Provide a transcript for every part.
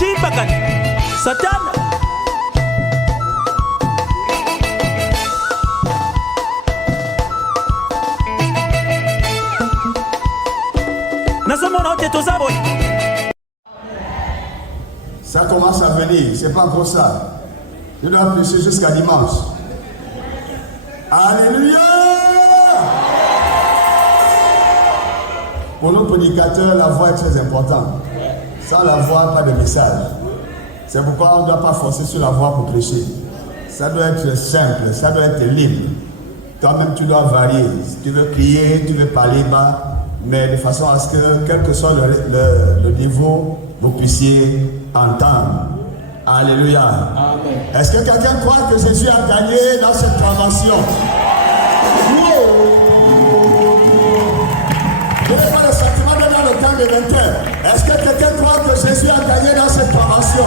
Chimbakani, Satan. Ça commence à venir, c'est pas encore ça. Je dois prêcher jusqu'à dimanche. Alléluia! Pour nos prédicateurs, la voix est très importante. Sans la voix, pas de message. C'est pourquoi on ne doit pas forcer sur la voix pour prêcher. Ça doit être simple, ça doit être libre. Toi-même, tu dois varier. Si tu veux crier, tu veux parler bas, mais de façon à ce que, quel que soit le niveau, vous puissiez entendre. Alléluia. Amen. Est-ce que quelqu'un croit que Jésus a gagné dans cette transaction? Je n'ai pas le sentiment de dans le temps de 20 heures. Est-ce que quelqu'un croit que Jésus a gagné dans cette transaction?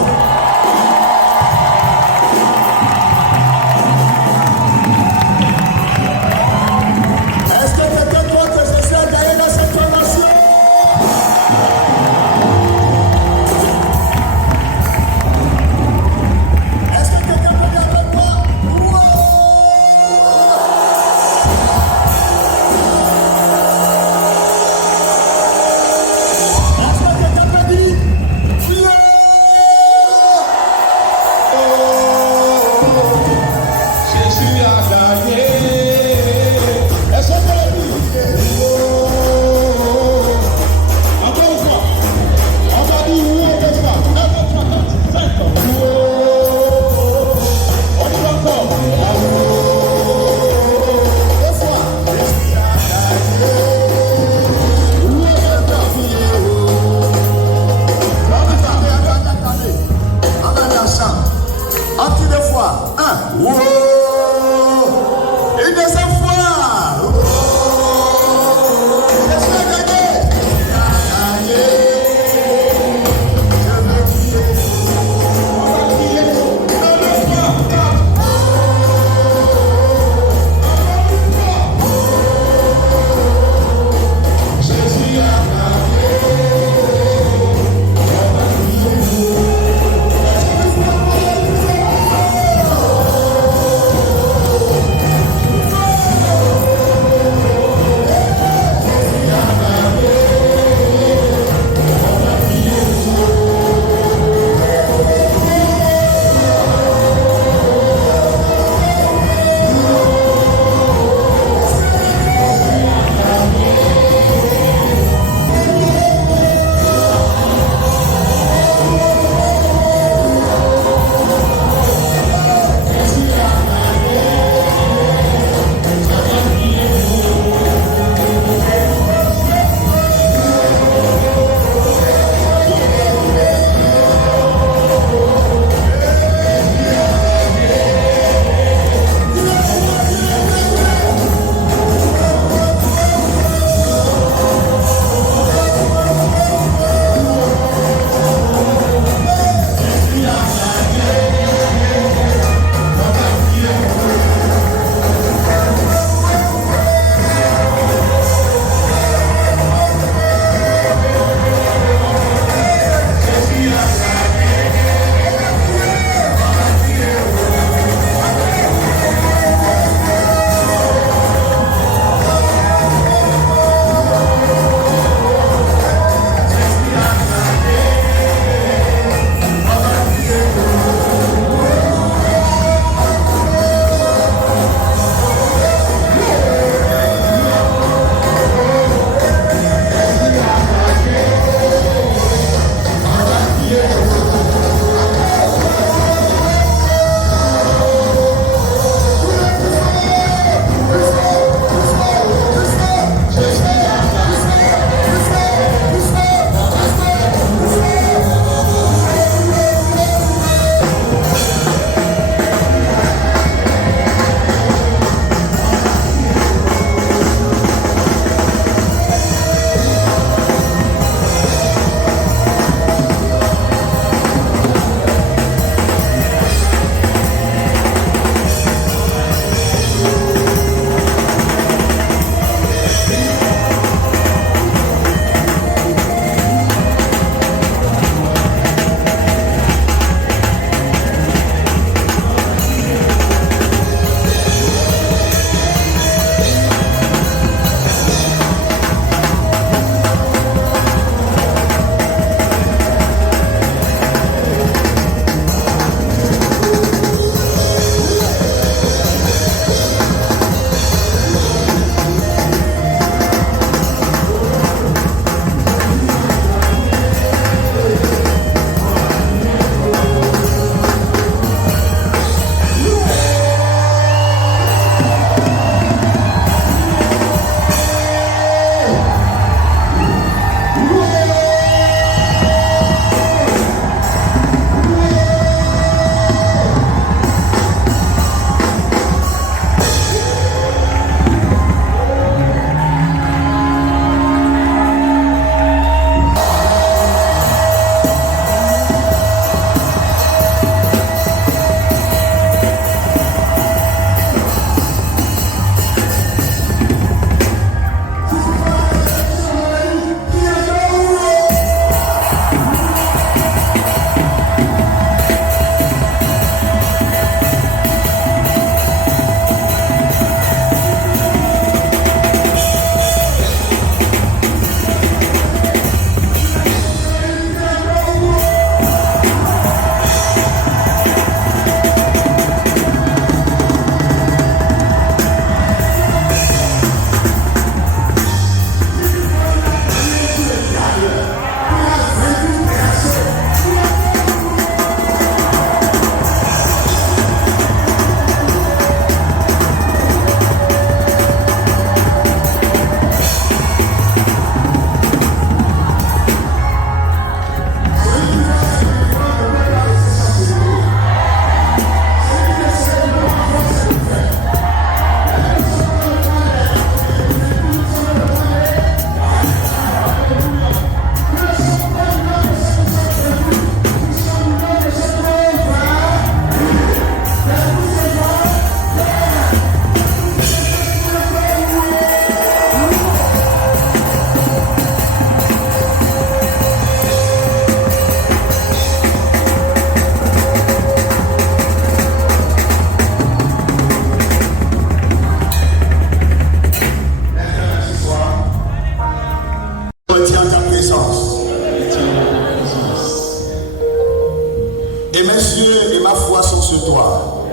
Et mes yeux et ma foi sont sur toi.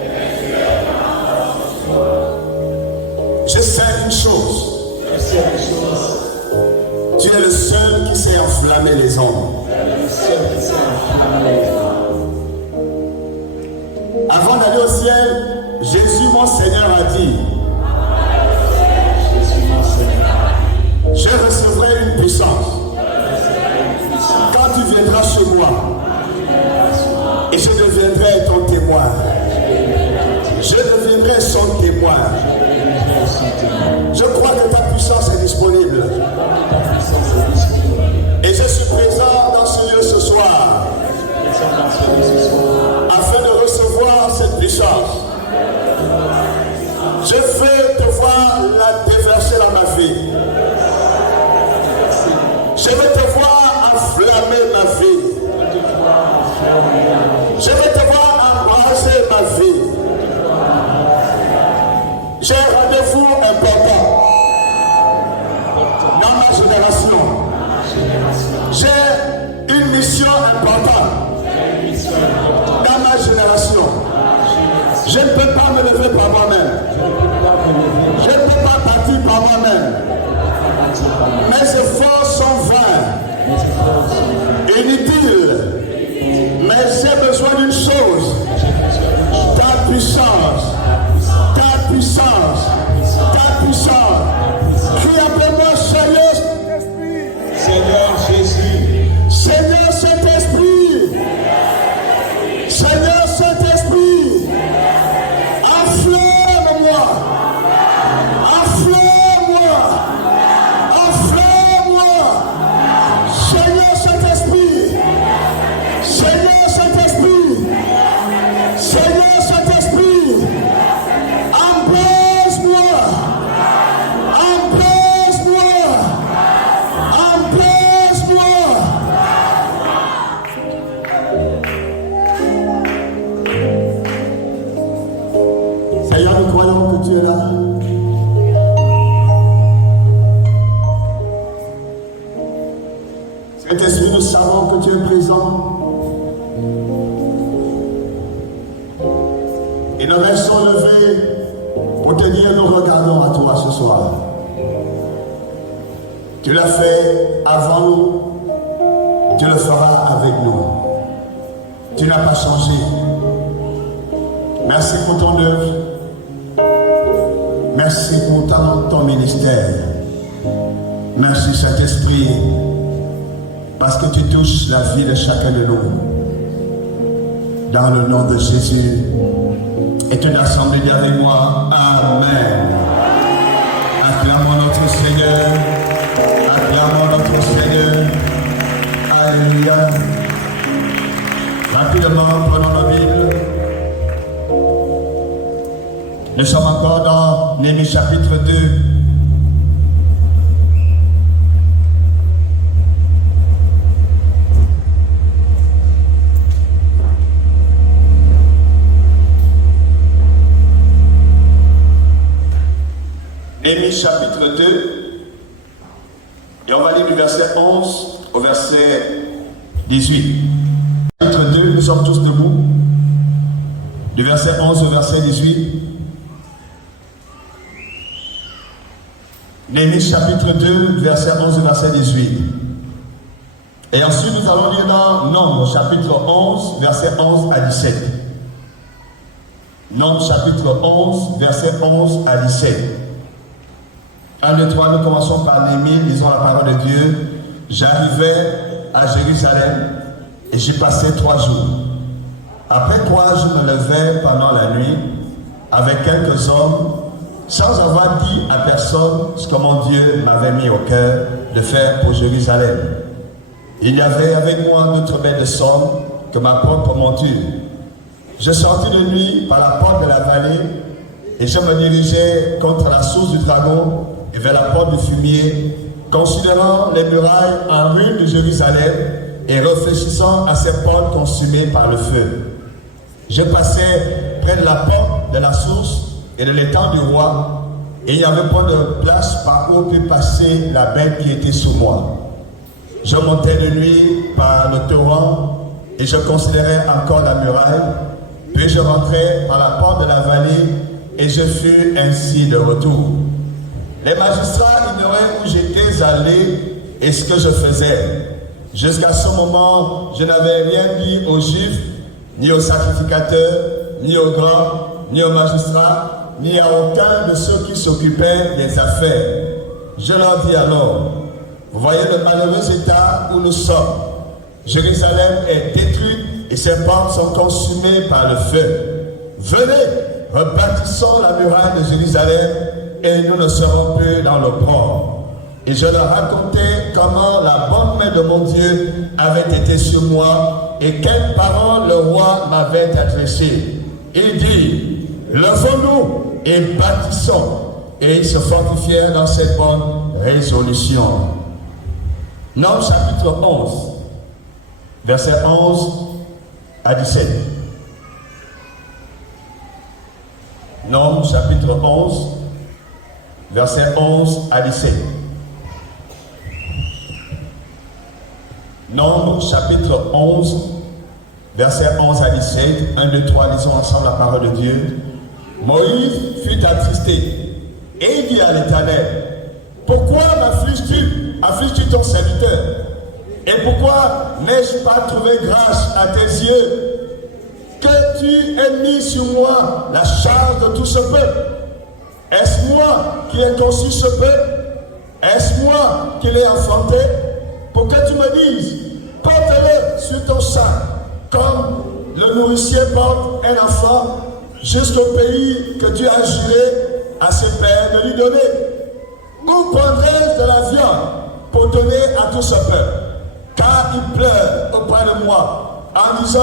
Je sais une chose. Tu es le seul qui sait enflammer les ondes. Avant d'aller au ciel, Jésus mon Seigneur a dit, je recevrai une puissance quand tu viendras chez moi et je deviendrai ton témoin. Je deviendrai son témoin. Je crois que ta puissance est disponible. Et je suis présent dans ce lieu ce soir afin de recevoir cette puissance. Je veux te voir la déverser dans ma vie. Je veux te voir enflammer ma vie. Je veux te voir embraser ma vie. J'ai un rendez-vous important dans ma génération. J'ai une mission importante dans ma génération. Je ne peux pas me lever par moi-même. Je ne peux pas partir par moi-même. Mes efforts sont vains, inutiles. Mais j'ai besoin d'une chose, ta puissance, ta puissance, ta puissance. Crie après moi, Seigneur Saint-Esprit. Seigneur Jésus. Seigneur Saint-Esprit. Seigneur Saint-Esprit. Enflamme-moi. Enflamme-moi. Enflamme-moi. Seigneur Saint-Esprit. Seigneur Saint-Esprit. Seigneur Saint-Esprit. Embrasse-moi. Embrasse-moi. Embrasse-moi. Seigneur, nous croyons que tu es là. Saint-Esprit, nous savons que tu es présent. Et nous restons levés pour te dire, nous regardons à toi ce soir. Tu l'as fait avant nous, tu le feras avec nous. Tu n'as pas changé. Merci pour ton œuvre. Merci pour ton ministère. Merci Saint-Esprit, parce que tu touches la vie de chacun de nous. Dans le nom de Jésus. Et une assemblée dit avec moi, Amen. Acclamons notre Seigneur. Acclamons notre Seigneur. Alléluia. Rapidement, prenons la Bible. Nous sommes encore dans Néhémie chapitre 2. Néhémie chapitre 2, et on va lire du verset 11 au verset 18. Chapitre 2, nous sommes tous debout. Du verset 11 au verset 18. Néhémie chapitre 2, verset 11 au verset 18. Et ensuite nous allons lire dans Nombre chapitre 11, verset 11 à 17. Nombre chapitre 11, verset 11 à 17. 1, 2, 3, nous commençons par Néhémie, lisons la parole de Dieu. J'arrivais à Jérusalem et j'y passais 3 jours. Après quoi je me levais pendant la nuit avec quelques hommes, sans avoir dit à personne ce que mon Dieu m'avait mis au cœur de faire pour Jérusalem. Il y avait avec moi d'autres bêtes de somme que ma propre monture. Je sortis de nuit par la porte de la vallée et je me dirigeais contre la source du dragon et vers la porte du fumier, considérant les murailles en ruine de Jérusalem et réfléchissant à ces portes consumées par le feu. Je passais près de la porte de la source et de l'étang du roi, et il n'y avait pas de place par où peut passer la bête qui était sous moi. Je montais de nuit par le torrent et je considérais encore la muraille. Puis je rentrai par la porte de la vallée et je fus ainsi de retour. Les magistrats ignoraient où j'étais allé et ce que je faisais. Jusqu'à ce moment, je n'avais rien dit aux Juifs, ni aux sacrificateurs, ni aux grands, ni aux magistrats, ni à aucun de ceux qui s'occupaient des affaires. Je leur dis alors, vous voyez le malheureux état où nous sommes. Jérusalem est détruite et ses portes sont consumées par le feu. Venez, rebâtissons la muraille de Jérusalem et nous ne serons plus dans l'opprobre. Et je leur racontais comment la bonne main de mon Dieu avait été sur moi et quelles paroles le roi m'avait adressées. Il dit, levons-nous et bâtissons. Et ils se fortifièrent dans cette bonne résolution. Nombres chapitre 11, versets 11 à 17. Nombres chapitre 11, versets 11 à 17. Nombres chapitre 11, versets 11 à 17. 1, 2, 3, lisons ensemble la parole de Dieu. Moïse fut attristé et il dit à l'Éternel, pourquoi affliges-tu ton serviteur? Et pourquoi n'ai-je pas trouvé grâce à tes yeux que tu aies mis sur moi la charge de tout ce peuple? Est-ce moi qui ai conçu ce peuple? Est-ce moi qui l'ai enfanté? Pour que tu me dises, porte-le sur ton sein, comme le nourricier porte un enfant, jusqu'au pays que tu as juré à ses pères de lui donner. Où prendrai-je de la viande pour donner à tout ce peuple? Car il pleure auprès de moi, en disant,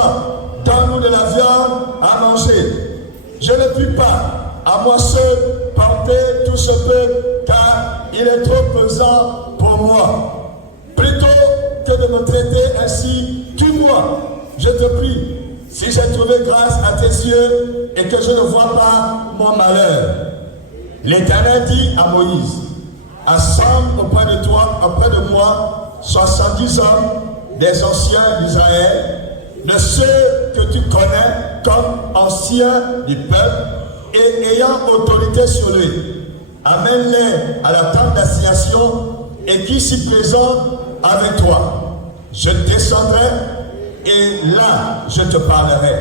donne-nous de la viande à manger. Je ne puis pas, à moi seul, porter tout ce peuple, car il est trop pesant pour moi. Plutôt que de me traiter ainsi, tue-moi, je te prie, si j'ai trouvé grâce à tes yeux et que je ne vois pas mon malheur. L'Éternel dit à Moïse, assemble auprès de toi, auprès de moi, 70 hommes des anciens d'Israël, de ceux que tu connais comme anciens du peuple et ayant autorité sur lui. Amène-les à la tente d'assignation et qui s'y présente avec toi. Je descendrai et là je te parlerai.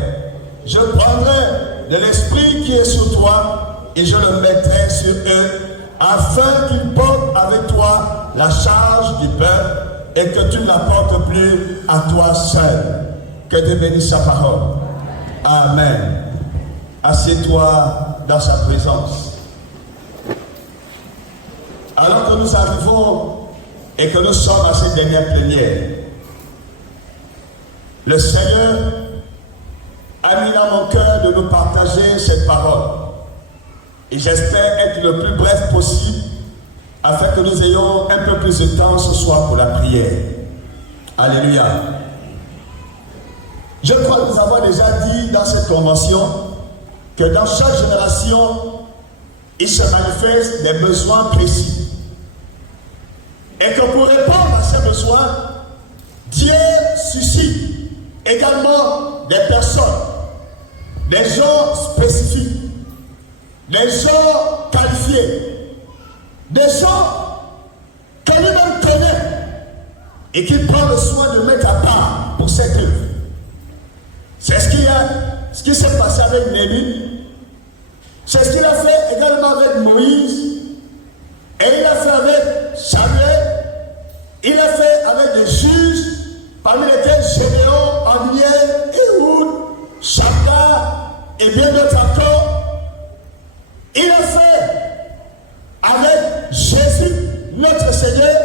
Je prendrai de l'esprit qui est sur toi et je le mettrai sur eux afin qu'ils portent avec toi la charge du peuple et que tu ne la portes plus à toi seul. Que Dieu bénisse sa parole. Amen. Assieds-toi dans sa présence. Alors que nous arrivons et que nous sommes à cette dernière plénière, le Seigneur a mis dans mon cœur de nous partager cette parole. Et j'espère être le plus bref possible afin que nous ayons un peu plus de temps ce soir pour la prière. Alléluia. Je crois nous avoir déjà dit dans cette convention que dans chaque génération, il se manifeste des besoins précis. Et que pour répondre à ces besoins, Dieu suscite également des personnes, des gens spécifiques, des gens qualifiés, des gens que lui-même connaît et qu'il prend le soin de mettre à part pour cette œuvre. C'est ce qui s'est passé avec Némi. C'est ce qu'il a fait également avec Moïse. Et il a fait avec Samuel. Il a fait avec des juges, parmi lesquels Gédéon, Amiel, Ehud, Shaka et bien d'autres encore. Il a fait avec Jésus, notre Seigneur.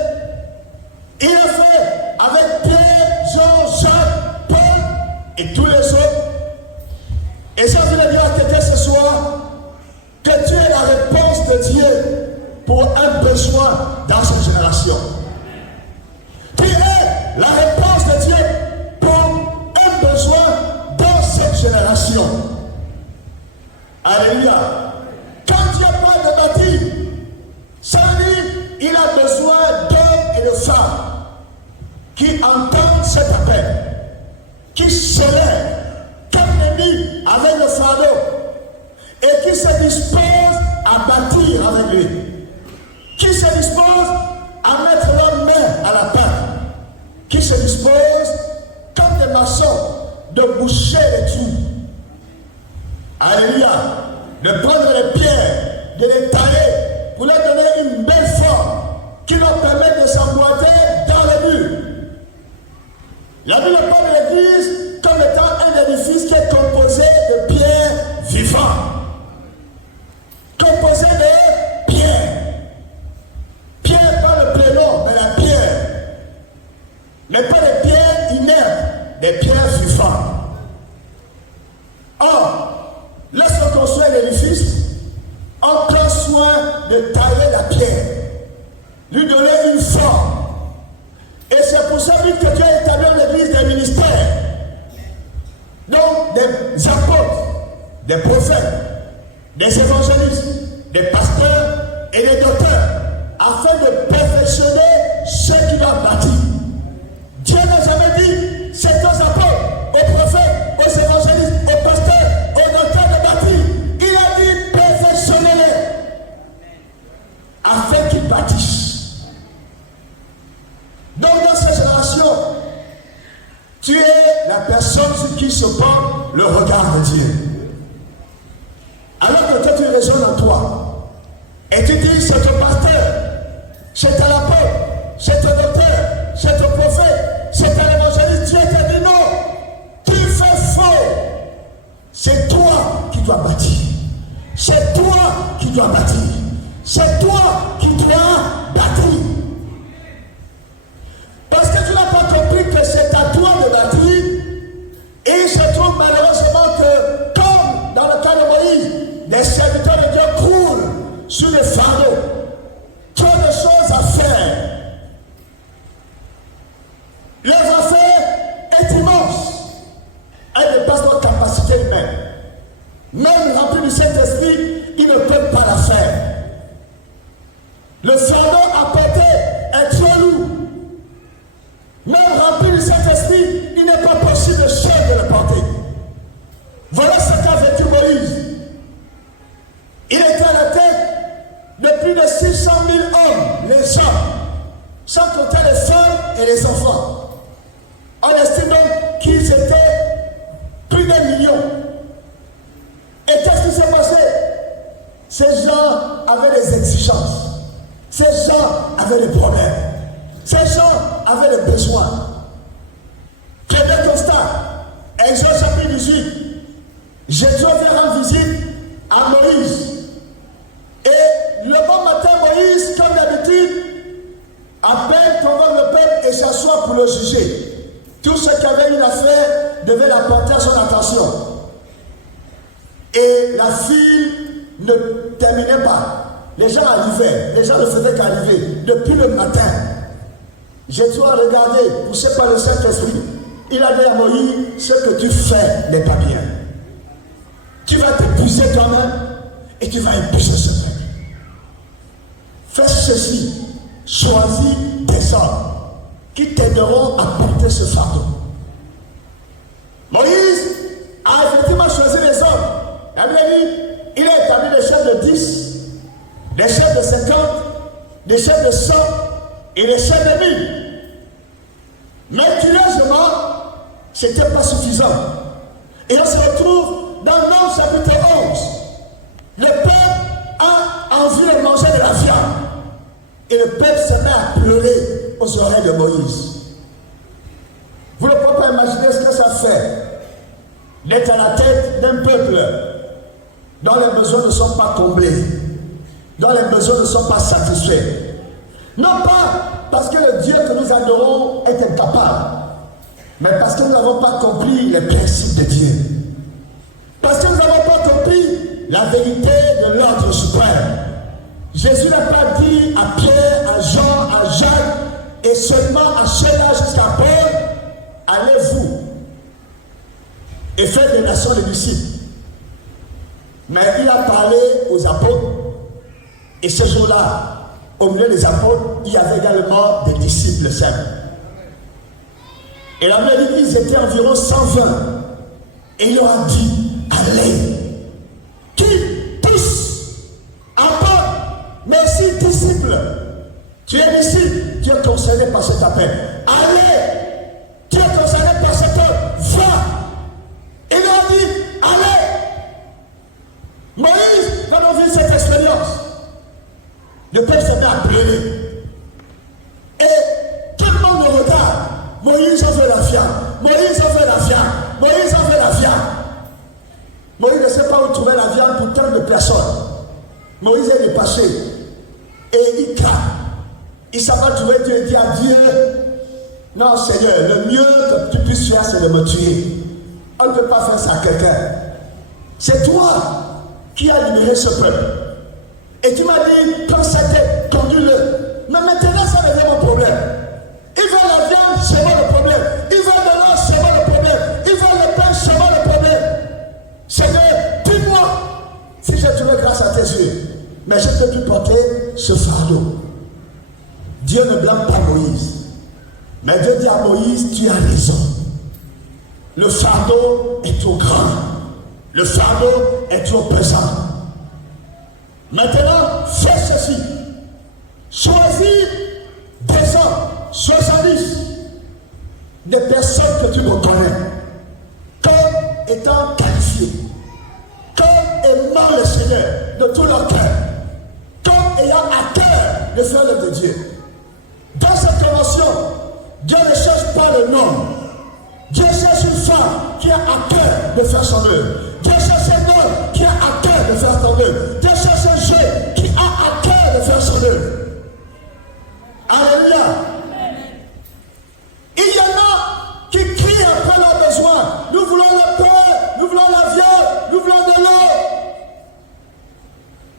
Il a fait avec Pierre, Jean, Jacques, Paul et tous les autres. Et ça veut dire à quelqu'un ce soir que tu es la réponse de Dieu pour un besoin dans cette génération. Tu es la réponse de Dieu pour un besoin dans cette génération. Alléluia. Quand Dieu parle de bâtir, ça veut dire qu'il a besoin d'hommes et de femmes qui entendent cet appel. qui se lève comme l'ennemi avec le fardeau et qui se dispose à bâtir avec lui, qui se dispose à mettre leurs mains à la pâte, qui se dispose comme des maçons de boucher les trous. Alléluia. De prendre les pierres, de les tailler pour leur donner une belle forme qui leur permet de s'emboîter dans le mur. La Bible parle de l'église comme étant un édifice qui est composé de pierres vivantes. Composé de pierres. Pierre pas le prénom, mais la pierre. Mais pas des pierres inertes, des pierres vivantes. Or, lorsqu'on construit l'édifice, on prend soin de tailler la pierre, lui donner une forme. Et c'est pour ça que Dieu a établi en l'église des ministères. Donc, des apôtres, des prophètes, des évangélistes, des pasteurs et des docteurs, afin de perfectionner ceux qui doivent bâtir. Dieu n'a jamais dit, c'est aux apôtres, aux prophètes, aux évangélistes, aux pasteurs, aux docteurs de bâtir. Il a dit, perfectionnez-les, afin qu'ils bâtissent. Donc dans cette génération, tu es la personne sur qui se porte le regard de Dieu. Alors que toi tu résonnes en toi, et tu dis, c'est ton pasteur, c'est ton apôtre, c'est ton docteur, c'est ton prophète, c'est un évangéliste, Dieu t'a dit non, tu fais faux. C'est toi qui dois bâtir. C'est toi qui dois bâtir. C'est toi qui dois bâtir. Parce que tu n'as pas compris que c'est à toi de bâtir. Et il se trouve malheureusement que, comme dans le cas de Moïse, les serviteurs de Dieu courent sur les fardeaux. Trop de choses à faire. Leur affaire est immense. Elle dépasse notre capacité humaine. Même rempli du Saint-Esprit, ils ne peuvent pas la faire. Le fardeau à porter est trop lourd. Même rempli du Saint-Esprit, il n'est pas possible seul de le porter. Voilà ce qu'a vécu Moïse. Il était à la tête de plus de 600 000 hommes, les hommes, sans compter les femmes et les enfants. On estime donc qu'ils étaient plus d'un million. Et qu'est-ce qui s'est passé? Ces gens avaient des exigences. Ces gens avaient des problèmes. Ces gens avaient des besoins. Premier constat, Exode chapitre 18. Jésus vient rendre visite à Moïse. Et le bon matin, Moïse, comme d'habitude, appelle, convoque le peuple et s'assoit pour le juger. Tout ce qui avait une affaire devait la porter à son attention. Et la file ne terminait pas. Les gens arrivaient, les gens ne faisaient qu'arriver depuis le matin. Jésus a regardé, poussé par le Saint-Esprit. Il a dit à Moïse, ce que tu fais n'est pas bien. Tu vas t'épuiser toi-même et tu vas épuiser ce peuple. Fais ceci, choisis des hommes qui t'aideront à porter ce fardeau. Moïse a effectivement choisi les hommes. La Bible dit, il a établi des chefs de 10, des chefs de 50, des chefs de 100 et des chefs de 1000. Mais curieusement, ce n'était pas suffisant. Et on se retrouve dans Nombre chapitre 11. Le peuple a envie de manger de la viande. Et le peuple se met à pleurer aux oreilles de Moïse. Vous ne pouvez pas imaginer ce que ça fait d'être à la tête d'un peuple dont les besoins ne sont pas comblés, dont les besoins ne sont pas satisfaits. Non pas parce que le Dieu que nous adorons est incapable, mais parce que nous n'avons pas compris les principes de Dieu. Parce que nous n'avons pas compris la vérité de l'ordre suprême. Jésus n'a pas dit à Pierre, à Jean, à Jacques et seulement à ceux-là jusqu'à Paul, allez-vous et faites des nations des disciples. Mais il a parlé aux apôtres et ce jour-là, au milieu des apôtres, il y avait également des disciples simples. Et la Bible dit qu'ils étaient environ 120. Et il leur a dit, allez, qui tous apportent, mais si disciple, tu es disciple, tu es concerné par cet appel. Allez, tu es concerné par cet appel, va. Il leur a dit, allez. Moïse, quand on vit cette expérience, le peuple s'est mis à pleurer. Et tout le monde le regarde. Moïse en veut la viande. Moïse en veut la viande. Moïse en veut la viande. Moïse ne sait pas où trouver la viande pour tant de personnes. Moïse est dépassé. Et il craque. Il ne sait pas trouver Dieu et dit à Dieu, non Seigneur, le mieux que tu puisses faire, c'est de me tuer. On ne peut pas faire ça à quelqu'un. C'est toi qui as libéré ce peuple. Et tu m'as dit, quand c'était, conduis-le. Mais maintenant, ça devient mon problème. Ils veulent la viande, c'est moi le problème. Ils veulent de l'eau, c'est moi le problème. Ils veulent le pain, c'est moi le problème. Seigneur, dis-moi si j'ai trouvé grâce à tes yeux. Mais je peux plus porter ce fardeau. Dieu ne blâme pas Moïse. Mais Dieu dit à Moïse, tu as raison. Le fardeau est trop grand. Le fardeau est trop pesant. Maintenant, fais ceci. Choisis des hommes, 70, des personnes que tu reconnais comme étant qualifiées, comme aimant le Seigneur de tout leur cœur, comme ayant à cœur de faire l'œuvre de Dieu. Dans cette convention, Dieu ne cherche pas le nom. Dieu cherche une femme qui a à cœur de faire son œuvre. Dieu cherche un homme qui a à cœur de faire son œuvre. Dieu cherche un jeune qui a à cœur de faire son œuvre. Alléluia. Il y en a qui crient après leurs besoins. Nous voulons la paix, nous voulons la viande, nous voulons de l'eau.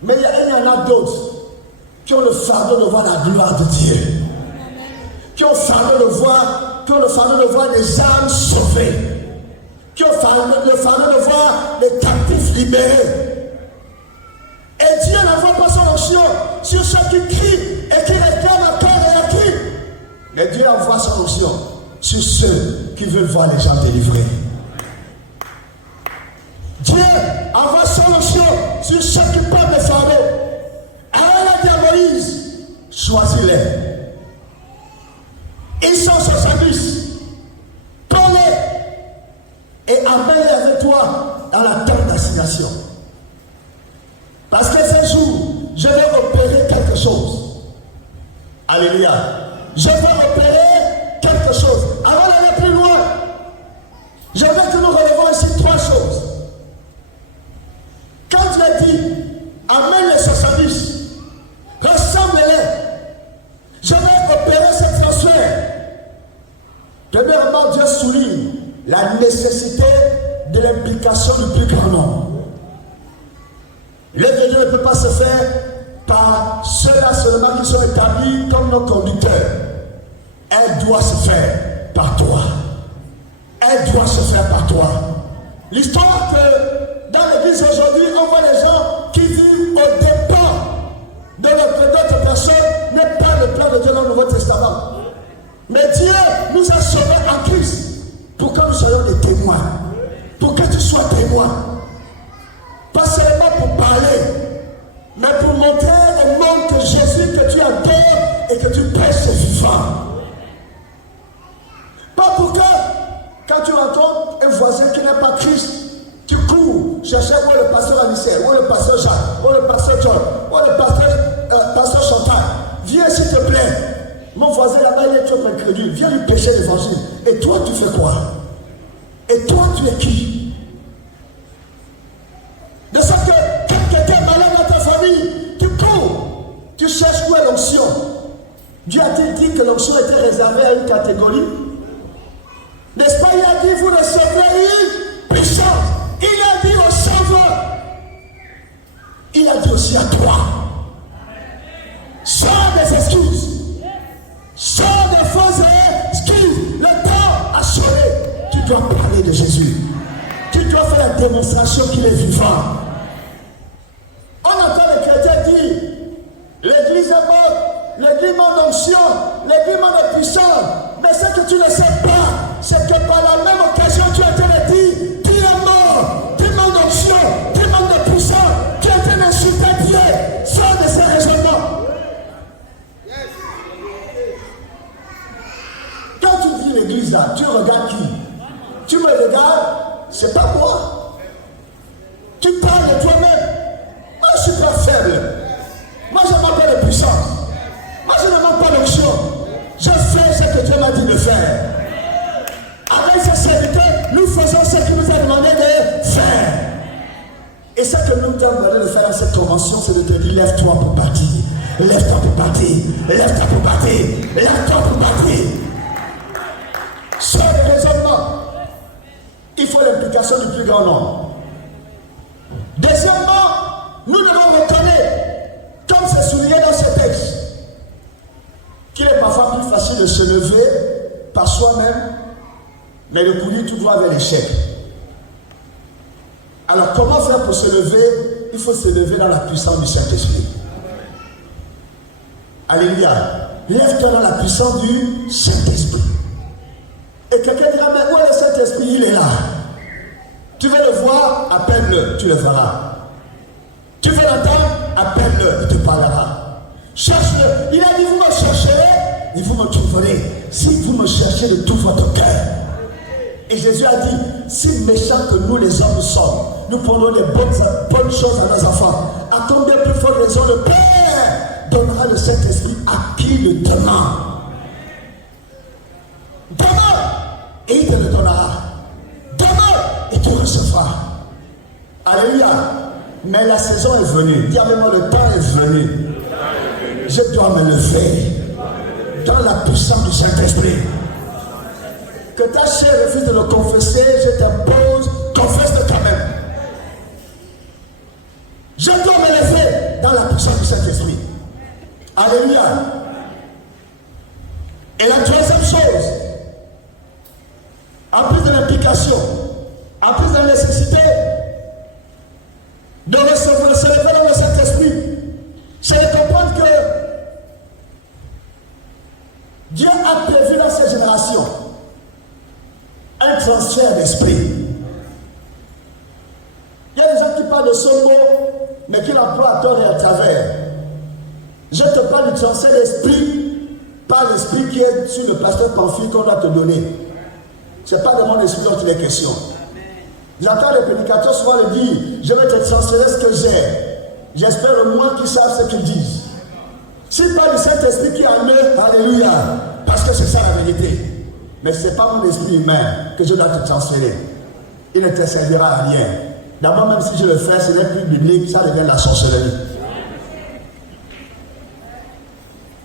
Mais il y en a d'autres qui ont le fardeau de voir la gloire de Dieu. Qui ont le fardeau de voir des âmes sauvées. Qui ont le fardeau de voir les captifs libérés. Et Dieu n'envoie pas son onction sur ceux qui crient et qui réclament à cœur et à cri. Mais Dieu envoie son onction sur ceux qui veulent voir les gens délivrés. Dieu envoie son onction sur ceux qui portent le fardeau. Alors il a dit à Moïse, choisis-les. Ils sont 70. Prends-les et amène-les avec toi dans la terre d'assignation. Parce que ce jour, je vais opérer quelque chose. Alléluia. Je vais opérer quelque chose. Avant d'aller plus loin, je veux que nous relevons ici 3 choses. Quand tu as dit, amène les 70, rassemble-les. Je vais opérer ce transfert. Premièrement, Dieu souligne la nécessité de l'implication du plus grand nombre. L'œuvre de Dieu ne peut pas se faire par ceux-là seulement qui sont établis comme nos conducteurs. Elle doit se faire par toi. Elle doit se faire par toi. L'histoire que dans l'église aujourd'hui, on voit les gens qui vivent au dépens de d'autres personnes n'est pas le plan de Dieu dans le Nouveau Testament. Mais Dieu nous a sauvés en Christ pour que nous soyons des témoins. Pour que tu sois témoin. Pas seulement pour parler, mais pour montrer le monde que Jésus, que tu adores et que tu prêches est vivant. Pas pour que, quand tu rencontres un voisin qui n'est pas Christ, tu cours chercher où est le pasteur Anicet, où est le pasteur Jacques, où est le pasteur John, où est le pasteur Chantal. Viens s'il te plaît. Mon voisin là-bas, il est trop incrédule. Viens lui prêcher l'évangile. Et toi, tu fais quoi? Et toi, tu es qui? De sorte que quand quelqu'un est malade dans ta famille, tu cours. Tu cherches où est l'onction. Dieu a-t-il dit que l'onction était réservée à une catégorie? N'est-ce pas? Il a dit, vous recevrez une puissance. Il a dit au sauveur. Il a dit aussi à toi. Sors des excuses. Sors des fausses excuses. Le temps a sonné. Tu dois parler de Jésus. Tu dois faire la démonstration qu'il est vivant. On entend les chrétiens dire, l'église est morte, l'église manque d'onction. l'aiguillement est puissant. Mais ce que tu ne sais pas, c'est que par la même occasion, tu as été dit, tu es mort, tu manques d'onction, tu manques de puissance, tu as été insulté Dieu. Sors de ces raisonnements. Quand tu dis l'église là, tu regardes qui? Tu me regardes, c'est pas moi. Tu parles de toi-même. Moi, je suis pas faible. Moi, je ne manque pas de puissance. Moi, je ne manque pas d'onction. Je fais ce que Dieu m'a dit de faire. Avec ses serviteurs, nous faisons ce qu'il nous a demandé de faire. Et ce que nous avons demandé de faire dans cette convention, c'est de te dire, lève-toi pour partir. Lève-toi pour partir. Lève-toi pour partir. Lève-toi pour partir. Sur le raisonnement, il faut l'implication du plus grand nombre. Deuxièmement, nous devons reconnaître, comme c'est souligné dans ce texte, qu'il est parfois plus facile de se lever par soi-même, mais de courir tout droit vers l'échec. Alors comment faire pour se lever? Il faut se lever dans la puissance du Saint-Esprit. Alléluia. Lève-toi dans la puissance du Saint-Esprit. Et quelqu'un dira, mais où est le Saint-Esprit? Il est là. Tu veux le voir? Appelle-le, tu le verras. Tu veux l'entendre? Appelle-le, il te parlera. Cherche-le. Il a dit, vous me chercherez et vous me trouverez. Si vous me cherchez de tout votre cœur. Et Jésus a dit, si méchants que nous les hommes sommes, nous prenons des bonnes choses à nos enfants. À combien plus forte raison le Père donnera le Saint-Esprit à qui le demande? Demande et il te le donnera. Demande et tu recevras. Alléluia. Mais la saison est venue. Dis avec moi, le temps est venu. Je dois me lever dans la puissance du Saint-Esprit. Que ta chair refuse de le confesser, je t'impose, confesse-le quand même. Je dois me lever dans la puissance du Saint-Esprit. Alléluia. Et la troisième chose, en plus de l'implication, en plus de la nécessité de recevoir, de se lever dans le Saint-Esprit, c'est de comprendre que Dieu a prévu dans cette génération un transfert d'esprit. Il y a des gens qui parlent de ce mot, mais qui l'emploient à tort et à travers. Je te parle du transfert d'esprit par l'esprit qui est sur le pasteur Pamphile qu'on doit te donner. Ce n'est pas de mon esprit dont il est question. J'entends les prédicateurs souvent le dire, je vais te transférer ce que j'ai. J'espère au moins qu'ils savent ce qu'ils disent. S'il parle du Saint-Esprit qui est en eux, alléluia, parce que c'est ça la vérité. Mais ce n'est pas mon esprit humain que je dois te transférer. Il ne te servira à rien. D'abord, même si je le fais, ce n'est plus biblique, ça devient la sorcellerie.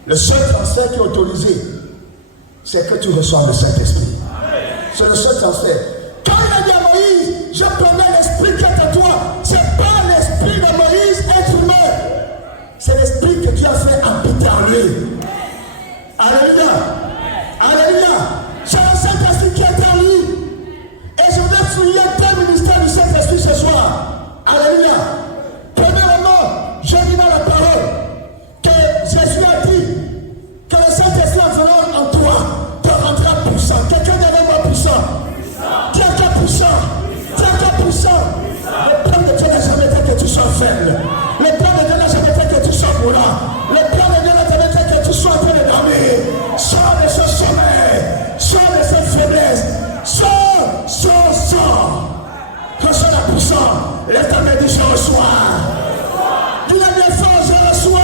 Le seul transfert qui est autorisé, c'est que tu reçois le Saint-Esprit. C'est le seul transfert. Quand il a dit à Moïse, je prenais l'esprit qui est en toi, ce n'est pas l'esprit de Moïse, être humain. C'est l'esprit que tu as fait habiter en lui. Alléluia. Alléluia. C'est le Saint-Esprit qui est en lui. Et je voudrais souligner deux ministères du Saint-Esprit ce soir. Alléluia. Premièrement, je dis dans la parole que Jésus a dit que le Saint-Esprit en venant en toi te rendra puissant. Quelqu'un devait voir puissant. Tiens, qu'un puissant. Tiens, qu'un puissant. Le plan de Dieu n'a jamais été que tu sois faible. Le plan de Dieu n'a jamais été que tu sois mourant. Le plan de Dieu n'a jamais été que tu sois en train de dormir. Sors de ce sommeil. Sors de cette faiblesse. Sors. Reçois la puissance. Lève ta main et dis je reçois. Dis la bien fort, je reçois.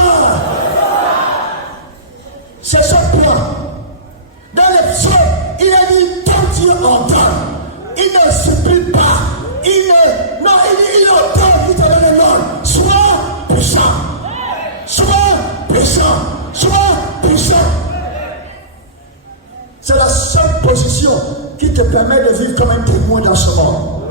C'est son plan. Dans les psaumes, il a dit quand Dieu entend, il ne supplie pas. Il entend, il te donne le nom. Sois puissant. Sois puissant. Sois puissant. C'est la seule position qui te permet de vivre comme un témoin dans ce monde.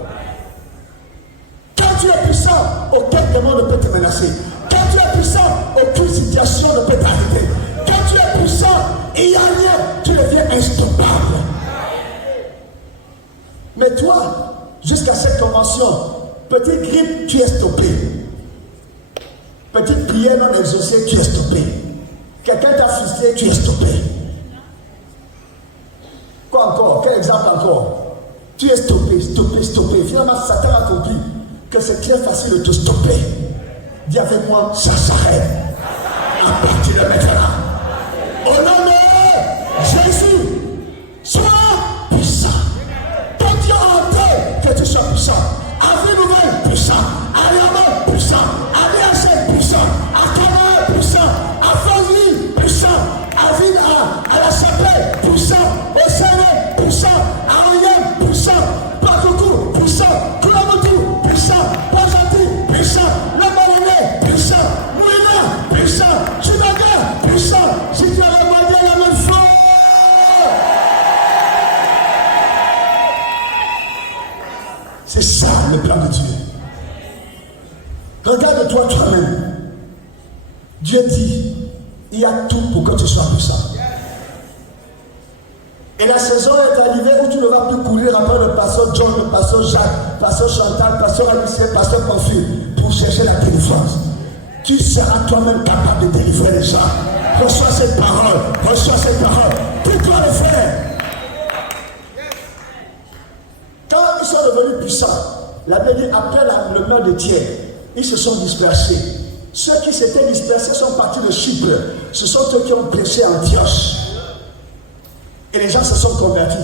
Quand tu es puissant, aucun démon ne peut te menacer. Quand tu es puissant, aucune situation ne peut t'arrêter. Quand tu es puissant, il n'y a rien, tu deviens instoppable. Mais toi, jusqu'à cette convention, petite grippe, tu es stoppé. Petite prière non exaucée, tu es stoppé. Quelqu'un t'a frustré, tu es stoppé. Quoi encore? Quel exemple encore? Tu es stoppé. Finalement, Satan a compris que c'est très facile de te stopper. Dis avec moi, ça s'arrête. À partir de maintenant. Au nom de Jésus, sois puissant. Ton Dieu a ordonné que tu sois puissant. À vie nouvelle, puissant. À Yama, puissant. À Léachette, puissant. À Kana, puissant. À Fanny, puissant. À Vina, à la chapelle, puissant. Au Seigneur, puissant. À Oyem, puissant. Bakoukou, puissant. Koulamoutou, puissant. Pajati, puissant. Le Malonais, puissant. Mouina, puissant. Chinaga, puissant. Jikara Mouadé, la même fois. C'est ça le plan de Dieu. Regarde-toi toi-même. Dieu dit, il y a tout pour que tu sois puissant. Et la saison est arrivée où tu ne vas plus courir après le pasteur John, le pasteur Jacques, le pasteur Chantal, le pasteur Alice, le pasteur Pamphile pour chercher la délivrance. Tu seras toi-même capable de délivrer les gens. Reçois cette parole, reçois cette parole. Pour toi le faire. Quand ils sont devenus puissants, la Bible dit après le meurtre de Thiers, ils se sont dispersés. Ceux qui s'étaient dispersés sont partis de Chypre. Ce sont ceux qui ont prêché Antioche. Et les gens se sont convertis.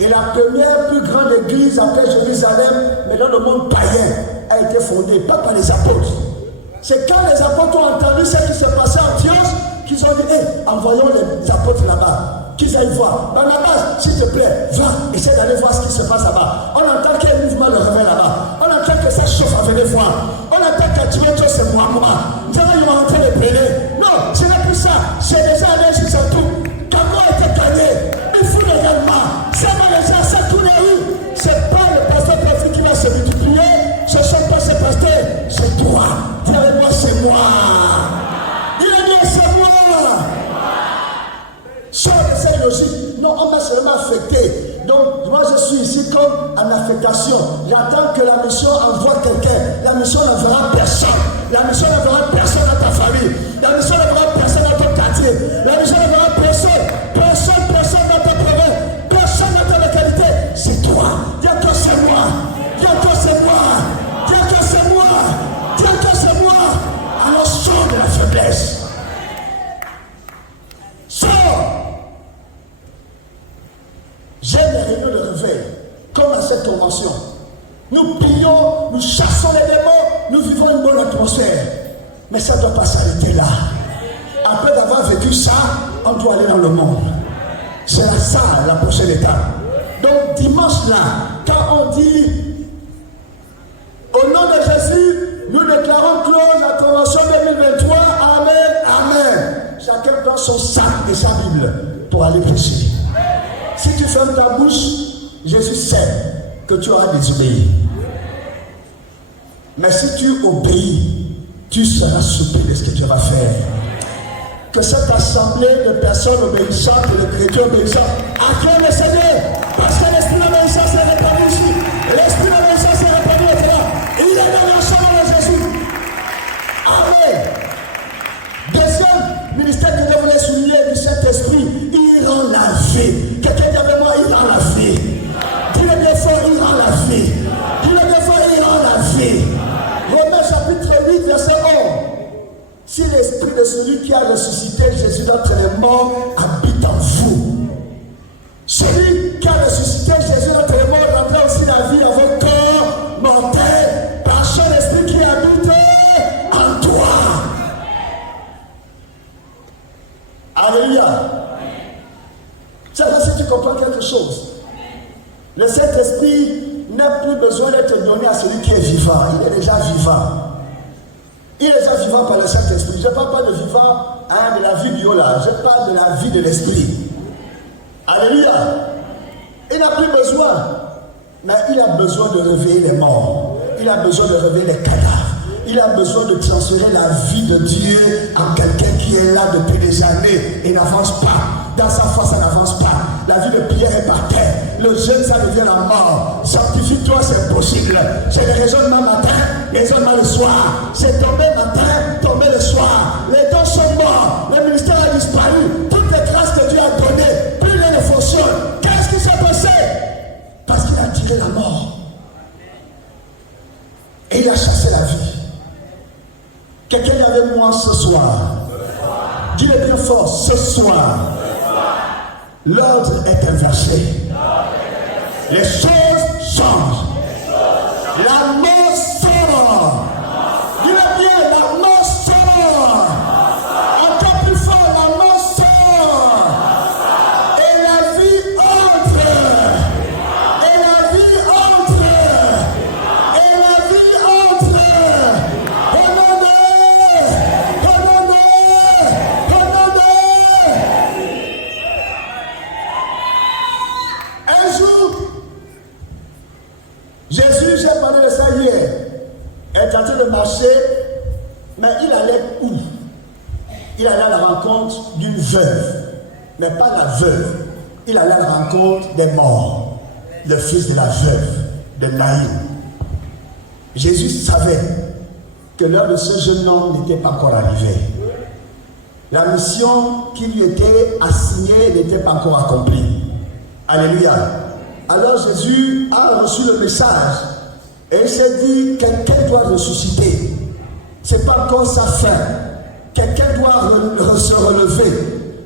Et la première plus grande église après Jérusalem, mais dans le monde païen, a été fondée, pas par les apôtres. C'est quand les apôtres ont entendu ce qui s'est passé à Antioche, qu'ils ont dit, hey, envoyons les apôtres là-bas. Qu'ils aillent voir. Barnabas, s'il te plaît, va, essaie d'aller voir ce qui se passe là-bas. On entend qu'il y a un mouvement de réveil là-bas. On entend que ça chauffe à venir voir. On entend que Timothée, c'est moi. Nous allons en train de plaider. Non, ce n'est plus ça. C'est déjà allé sur ce tout. Comment était gagné? Il faut également. C'est moi les gens, c'est tous les rues. C'est pas le pasteur Patrick qui va se multiplier. Ce ne sont pas ces pasteurs. C'est toi. Dis avec moi, c'est moi. Il a dit, c'est moi. Sors de cette logique. Non, on m'a seulement affecté. Donc, moi, je suis ici comme en affectation. J'attends que la mission envoie quelqu'un. La mission n'enverra personne. La mission n'enverra personne dans ta famille. La mission n'enverra personne dans ton quartier. La mission n'enverra personne. Personne dans ta province. Personne dans ta localité. C'est toi. Dis-toi, c'est moi. Dis-toi, c'est moi. Dis-toi, c'est moi. Dis-toi, c'est moi. Alors, sors de la faiblesse. Sors. J'aime les réunions de réveil, comme dans cette convention. Nous prions, nous chassons les démons, nous vivons une bonne atmosphère. Mais ça ne doit pas s'arrêter là. Après d'avoir vécu ça, on doit aller dans le monde. C'est ça la prochaine étape. Donc dimanche là, quand on dit au nom de Jésus, nous déclarons close la convention 2023, Amen, Amen. Chacun prend son sac et sa Bible pour aller prêcher. Si tu fermes ta bouche, Jésus sait que tu auras désobéi. Mais si tu obéis, tu seras surpris de ce que tu vas faire. Que cette assemblée de personnes obéissantes et de chrétiens obéissants acclament le Seigneur. Parce que l'esprit d'obéissance est répandu ici. L'esprit d'obéissance est répandu maintenant. Il est dans l'ensemble de Jésus. Amen. Deuxième ministère que je voulais souligner du Saint-Esprit, il rend la vie. Quelqu'un dit avec moi, il rend la vie. Dis-le bien fort, il rend la vie. Dis-le bien fort, il rend la vie. Romains chapitre 8, verset 11. Si l'esprit de celui qui a ressuscité Jésus d'entre les morts habite en vous, celui qui a ressuscité Jésus d'entre les morts rendra aussi la vie à vos corps mortels par son esprit qui habite en toi. Alléluia. C'est là si tu comprends quelque chose. Le Saint-Esprit n'a plus besoin d'être donné à celui qui est vivant. Il est déjà vivant. Il est déjà vivant par le Saint-Esprit. Je ne parle pas de vivant de la vie biologique. Je parle de la vie de l'Esprit. Alléluia. Il n'a plus besoin. Mais il a besoin de réveiller les morts. Il a besoin de réveiller les cadavres. Il a besoin de transférer la vie de Dieu à quelqu'un qui est là depuis des années et n'avance pas. Dans sa foi, ça n'avance pas. La vie de Pierre est par terre. Le jeûne, ça devient la mort. Sanctifie-toi, c'est possible. C'est le raisonnement matin, raisonnement le soir. C'est tombé matin, tombé le soir. Les dons sont morts. Le ministère a disparu. Toutes les grâces que Dieu a données, plus rien ne fonctionne. Quelle Et il a chassé la vie. Quelqu'un est avec moi ce soir. Dis-le bien fort, ce soir. L'ordre est inversé. Les choses changent. La mort sort. Dis-le bien, la mort sort. Encore plus fort, la mort sort. Et la vie entre. Et la vie entre. Et la vie entre. Un jour, Jésus, j'ai parlé de ça hier, est en train de marcher, mais il allait où? Il allait à la rencontre d'une veuve, mais pas la veuve, il allait à la rencontre des morts, le fils de la veuve, de Naïm. Jésus savait que l'heure de ce jeune homme n'était pas encore arrivée. La mission qui lui était assignée n'était pas encore accomplie. Alléluia. Alors Jésus a reçu le message et il s'est dit, quelqu'un doit ressusciter. Ce n'est pas encore sa fin. Quelqu'un doit se relever.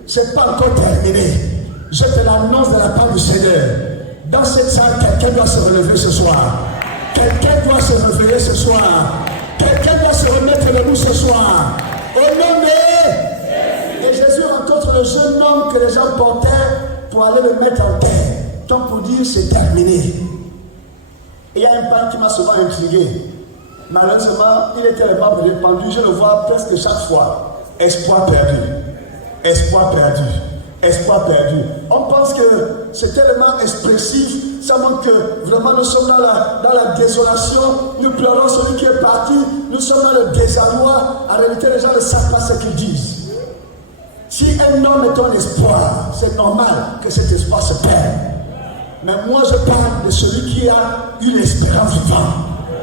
Ce n'est pas encore terminé. Je te l'annonce de la part du Seigneur. Dans cette salle, quelqu'un doit se relever ce soir. Quelqu'un doit se réveiller ce soir. Quelqu'un doit se remettre debout ce soir. Au nom de... Et Jésus rencontre le jeune homme que les gens portaient pour aller le mettre en terre. Donc pour dire c'est terminé. Et il y a un père qui m'a souvent intrigué. Malheureusement, il était tellement répandu, je le vois presque chaque fois. Espoir perdu. Espoir perdu. Espoir perdu. On pense que c'est tellement expressif, ça montre que vraiment nous sommes dans la désolation, nous pleurons celui qui est parti, nous sommes dans le désarroi. En réalité, les gens ne savent pas ce qu'ils disent. Si un homme est un espoir, c'est normal que cet espoir se perde. Mais moi je parle de celui qui a une espérance vivante,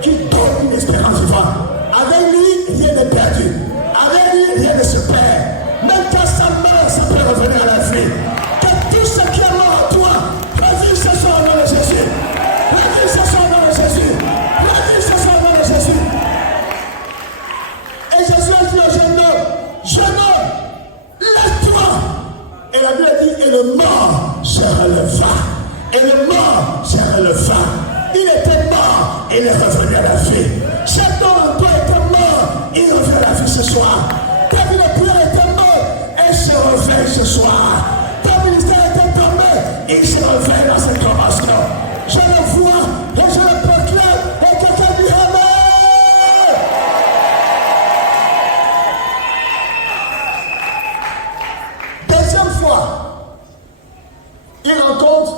qui donne une espérance vivante. Avec lui, rien n'est perdu. Avec lui, rien ne se perd. Même quand ça meurt, ça peut revenir à la vie. Que tout ce qui est mort en toi, revive ce soir au nom de Jésus. Revive ce soir au nom de Jésus. Revive ce soir au nom de Jésus. Et Jésus a dit au jeune homme, lève-toi. Et la Bible dit, et le mort se releva. Et le mort se releva. Il était mort, il est revenu à la vie. Cet homme, toi, était mort, il revient à la vie ce soir. Ta vie de prière était mort, elle se réveille ce soir. Ton ministère était tombé, il se réveille dans cette convention. Je le vois et je le proclame et quelqu'un dit Amen. Deuxième fois, il rencontre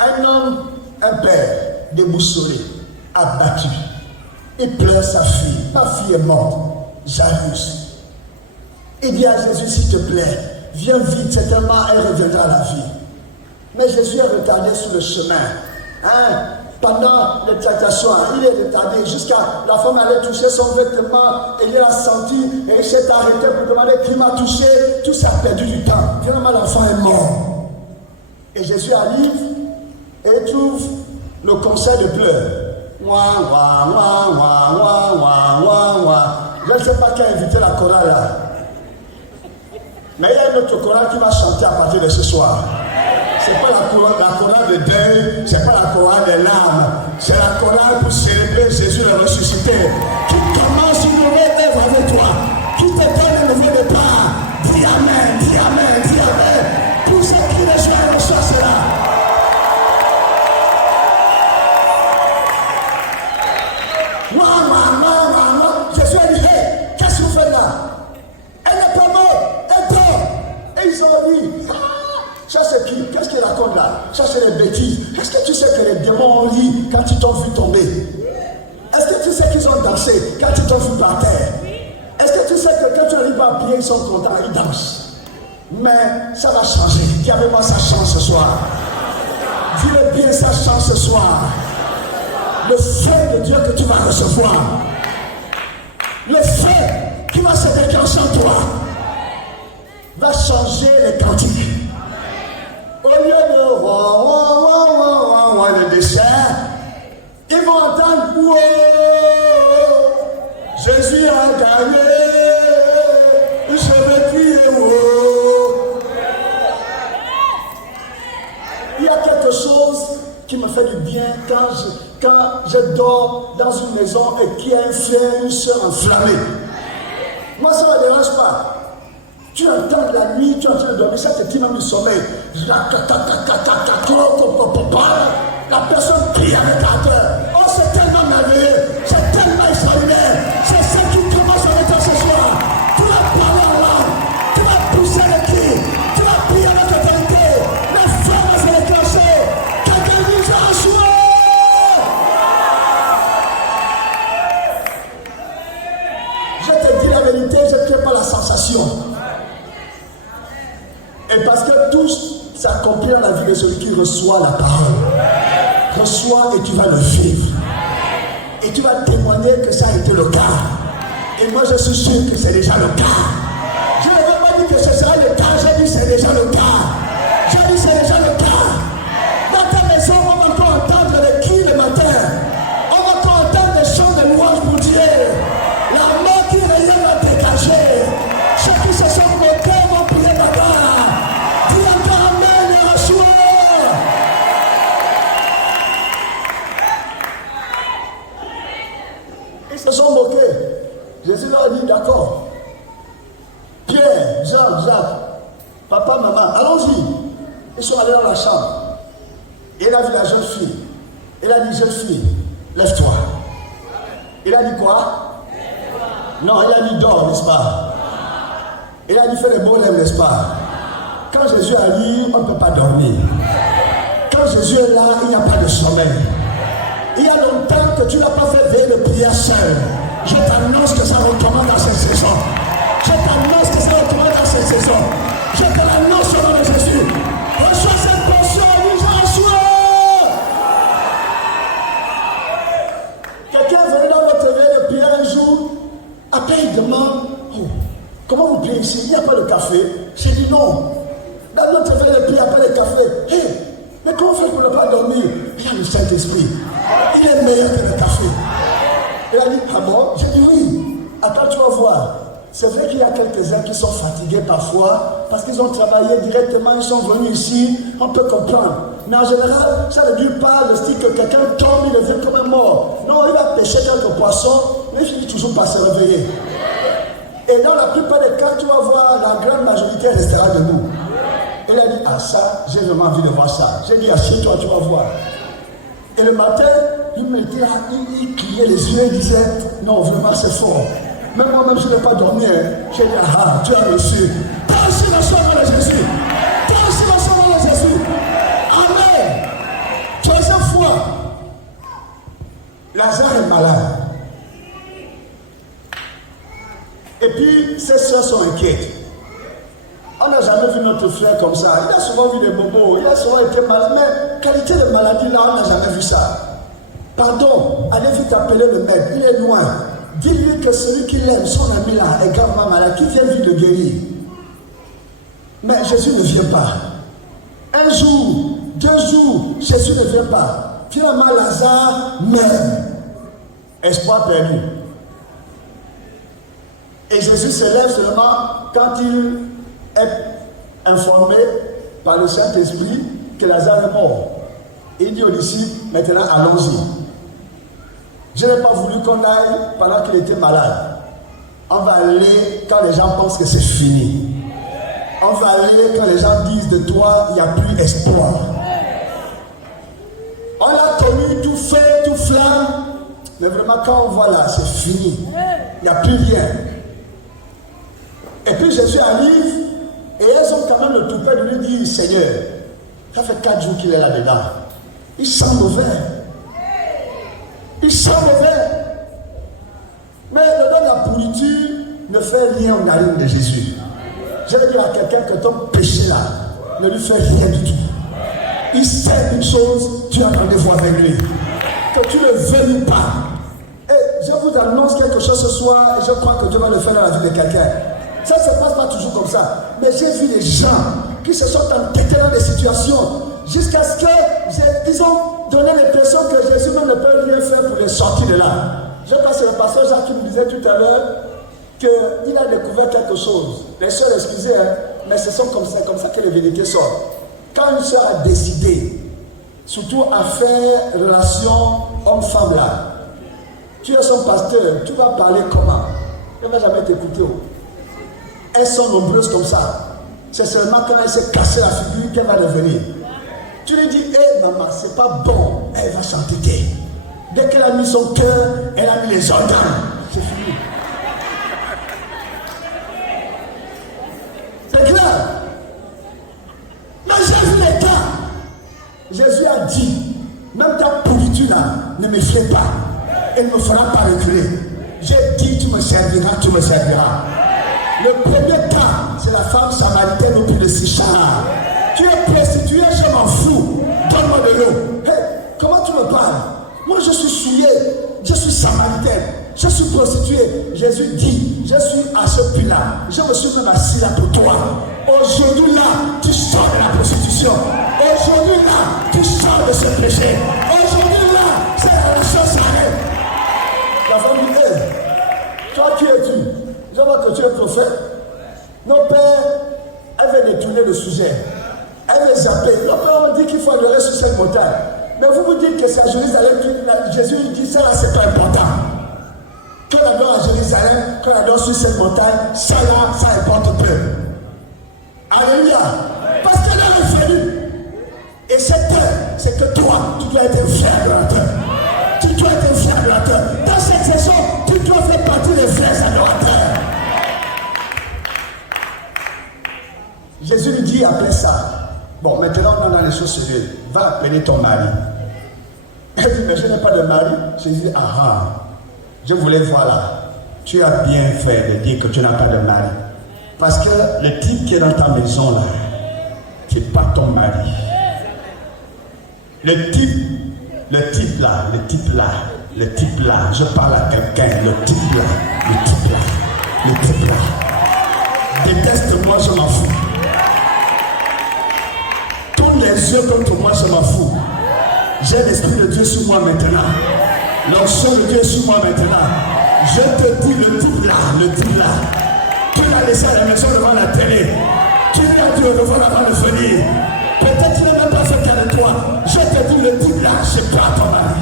un homme, un père, déboussolé, abattu. Il pleure sa fille. Ma fille est morte. Jairus. Il dit à Jésus, s'il te plaît, viens vite, certainement elle reviendra à la vie. Mais Jésus est retardé sur le chemin. Pendant les tractations, il est retardé jusqu'à la femme allait toucher son vêtement et il l'a senti et il s'est arrêté pour demander qui m'a touché. Tout ça a perdu du temps. Finalement, l'enfant est mort. Et Jésus arrive et trouve le concert de pleurs. Je ne sais pas qui a invité la chorale là. Mais il y a une autre chorale qui va chanter à partir de ce soir. Ce n'est pas la chorale de deuil, ce n'est pas la chorale des larmes. C'est la chorale pour célébrer Jésus le ressuscité. Qui commence une nouvelle œuvre avec toi. Qui te donne un nouveau départ. Dis Amen, dis Amen, dis Amen. Pour ceux qui ne jouent reçoit cela. Jésus a dit, hey, qu'est-ce que vous faites là? Elle n'est pas morte, elle dort. Et ils ont dit, ça c'est qui? Qu'est-ce qu'il raconte là? Ça c'est des bêtises. Est-ce que tu sais que les démons ont ri quand ils t'ont vu tomber? Est-ce que tu sais qu'ils ont dansé quand ils t'ont vu par terre? Est-ce que tu sais que quand tu arrives à pied, ils sont contents, ils dansent? Mais ça va changer. Dis avec moi, ça change ce soir. Dis-le bien, ça change ce soir. Le feu de Dieu que tu vas recevoir, le feu qui va se déclencher en toi, va changer les cantiques. Au lieu de le dessert, ils vont entendre Il y a quelque chose qui me fait du bien quand je dors dans une maison et qu'il y a un frère, une soeur enflammée. Moi, ça ne me dérange pas. Tu entends la nuit, tu es en train de dormir, ça te tire même du sommeil. La personne prie avec ardeur. Oh, c'est tellement merveilleux, c'est tellement extraordinaire. C'est ça qui commence avec toi ce soir. Tu vas parler en langue, tu vas pousser le cri, tu vas prier avec autorité. Les frères vont se déclencher. Quelqu'un dit Joshua. Je te dis la vérité, je ne crée pas la sensation. Et parce que tout s'accomplit dans la vie de celui qui reçoit la parole. Reçois et tu vas le vivre. Et tu vas témoigner que ça a été le cas. Et moi je suis sûr que c'est déjà le cas. Je ne veux pas dire que ce sera le cas, j'ai dit c'est déjà le cas. J'ai dit c'est déjà le cas. Dans ta maison, on va encore entendre les cris le matin. On va encore entendre des chants de louange pour Dieu. La mort qui rayonne va dégager. Ceux qui se sont moqués vont prier là-bas. Se sont moqués. Jésus leur a dit d'accord. Pierre, Jean, Jacques, papa, maman, allons-y. Ils sont allés dans la chambre. Et il a vu la jeune fille. Il a dit, jeune fille, lève-toi. Il a dit quoi? Non, il a dit dors, n'est-ce pas? Il a dit fais les beaux lèvres, n'est-ce pas? Quand Jésus arrive, on ne peut pas dormir. Quand Jésus est là, il n'y a pas de sommeil. Il y a longtemps que tu n'as pas fait veiller de prière seul. Je t'annonce que ça recommence dans cette saison. Je t'annonce que ça recommence dans cette saison. Je te l'annonce au nom de Jésus. Reçois cette portion, nous reçois. Quelqu'un venait dans votre veille de prière un jour. Après il demande, oh, comment vous priez ici? Il n'y a pas de café. J'ai dit non. Dans notre veille de prière, après le café. Hey, mais comment on fait pour ne pas dormir? Il y a le Saint-Esprit. Il est meilleur que le café. Il a dit, ah bon? J'ai dit oui. Attends, tu vas voir. C'est vrai qu'il y a quelques-uns qui sont fatigués parfois parce qu'ils ont travaillé directement, ils sont venus ici, on peut comprendre. Mais en général, ça ne dure pas le style que quelqu'un tombe, il devient comme un mort. Non, il va pêcher quelques poissons, mais il finit toujours par se réveiller. Et dans la plupart des cas, tu vas voir, la grande majorité restera debout. Il a dit, ah ça, j'ai vraiment envie de voir ça. J'ai dit, assieds-toi, tu vas voir. Et le matin, il me dit, il criait les yeux, il disait, non, vraiment c'est fort. Même moi-même, je n'ai pas dormi. J'ai dit, ah, tu as reçu. Toi aussi, dans son nom de Jésus. Toi aussi, dans son nom de Jésus. Amen. Troisième fois, Lazare est malade. Et puis, ses soeurs sont inquiètes. On n'a jamais vu notre frère comme ça. Il a souvent vu des bobos, il a souvent été malade. Mais qualité de maladie là, on n'a jamais vu ça. Pardon, allez vite appeler le maître, il est loin. Dis-lui que celui qui l'aime, son ami là, est gravement malade, qui vient vite le guérir. Mais Jésus ne vient pas. Un jour, 2 jours, Jésus ne vient pas. Finalement, Lazare meurt. Espoir perdu. Et Jésus se lève seulement quand il est informé par le Saint-Esprit que Lazare est mort. Et il dit aux disciples, maintenant allons-y. Je n'ai pas voulu qu'on aille pendant qu'il était malade. On va aller quand les gens pensent que c'est fini. On va aller quand les gens disent de toi, il n'y a plus espoir. On l'a connu tout feu, tout flamme. Mais vraiment quand on voit là, c'est fini. Il n'y a plus rien. Et puis Jésus arrive. Et elles ont quand même le toupet de lui dire, Seigneur, ça fait 4 jours qu'il est là-dedans. Il sent mauvais. Il sent mauvais. Mais le don de la pourriture ne fait rien aux narines de Jésus. Je vais dire à quelqu'un que ton péché là ne lui fait rien du tout. Il sait une chose, tu as rendez-vous avec lui. Que tu ne veux pas. Et je vous annonce quelque chose ce soir, et je crois que Dieu va le faire dans la vie de quelqu'un. Ça ne se passe pas toujours comme ça. Mais j'ai vu des gens qui se sont entêtés dans des situations jusqu'à ce qu'ils ont donné l'impression que Jésus même ne peut rien faire pour les sortir de là. Je pense que c'est le pasteur Jacques qui nous disait tout à l'heure qu'il a découvert quelque chose. Les sœurs, excusez, mais ce sont comme ça que les vérités sortent. quand une soeur a décidé, surtout à faire relation homme-femme là, tu es son pasteur, tu vas parler comment? Elle ne va jamais t'écouter. Elles sont nombreuses comme ça. C'est seulement quand elle s'est cassée la figure qu'elle va revenir. Tu lui dis, hé maman, c'est pas bon. Elle va s'entêter. Dès qu'elle a mis son cœur, elle a mis les organes. C'est fini. C'est clair. Mais j'ai vu les cas. Jésus a dit, même ta pourriture là, ne me fais pas. Elle ne me fera pas reculer. J'ai dit, tu me serviras, tu me serviras. Le premier cas, c'est la femme samaritaine au pied de Sichar. Tu es prostituée, je m'en fous. Donne-moi de l'eau. Hey, comment tu me parles? Moi, je suis souillé. Je suis samaritaine. Je suis prostituée. Jésus dit, je suis à ce puits-là. Je me suis même assis là pour toi. Aujourd'hui là, tu sors de la prostitution. Aujourd'hui là, tu sors de ce péché. Aujourd'hui là, c'est la chose s'arrête. La femme dit, hey, toi qui es-tu? Je vois que tu es prophète. Nos pères, elle veut détourner le sujet. Elle veut zapper. Nos pères ont dit qu'il faut adorer sur cette montagne. Mais vous vous dites que c'est à Jérusalem que Jésus dit ça là, c'est pas important. Qu'on adore à Jérusalem, qu'on adore sur cette montagne, ça là, ça importe peu. Alléluia. Parce qu'elle a revenu. Et cette heure, c'est que toi, tu dois être un frère adorateur. Tu dois être un frère adorateur. Dans cette saison, tu dois faire partie des frères adorateurs. Jésus lui dit après ça, bon, maintenant on est dans les choses sérieuses. Va appeler ton mari. Elle dit, mais je n'ai pas de mari. Jésus dit, je voulais voir là. Tu as bien fait de dire que tu n'as pas de mari. Parce que le type qui est dans ta maison là, c'est pas ton mari. Le type là, je parle à quelqu'un, le type là. Déteste-moi, je m'en fous. Tous les yeux contre moi, je m'en fous. J'ai l'Esprit de Dieu sur moi maintenant. L'onction de Dieu est sur moi maintenant. Je te dis le type là. Tu l'as laissé à la maison devant la télé. Tu l'as dit au devant avant de venir. Peut-être qu'il n'a même pas fait qu'à toi. Je te dis le type là, c'est pas ton mari.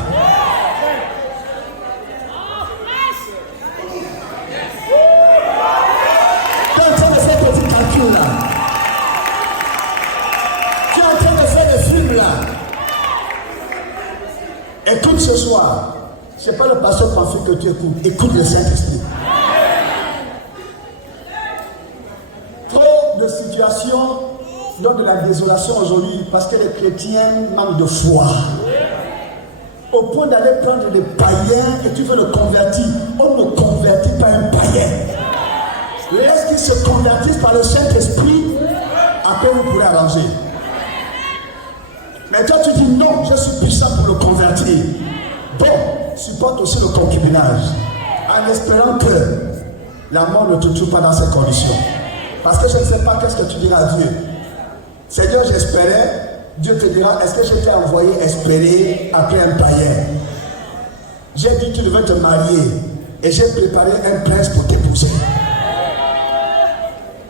Tu es en train de faire petit calcul là. Tu es en train de faire des films là. Écoute ce soir. C'est pas le pasteur Pamphile que tu écoutes. Écoute le Saint-Esprit. Trop de situations donnent de la désolation aujourd'hui parce que les chrétiens manquent de foi. Au point d'aller prendre des païens et tu veux le convertir. On ne convertit pas un païen. Laisse qu'ils se convertissent par le Saint-Esprit. Après vous pourrez arranger. Mais toi tu dis non, je suis puissant pour le convertir. Bon, supporte aussi le concubinage. En espérant que la mort ne te tue pas dans ces conditions. Parce que je ne sais pas qu'est-ce que tu diras à Dieu. Seigneur, j'espérais. Dieu te dira, est-ce que je t'ai envoyé espérer après un païen? J'ai dit que tu devais te marier. Et j'ai préparé un prince pour t'épouser.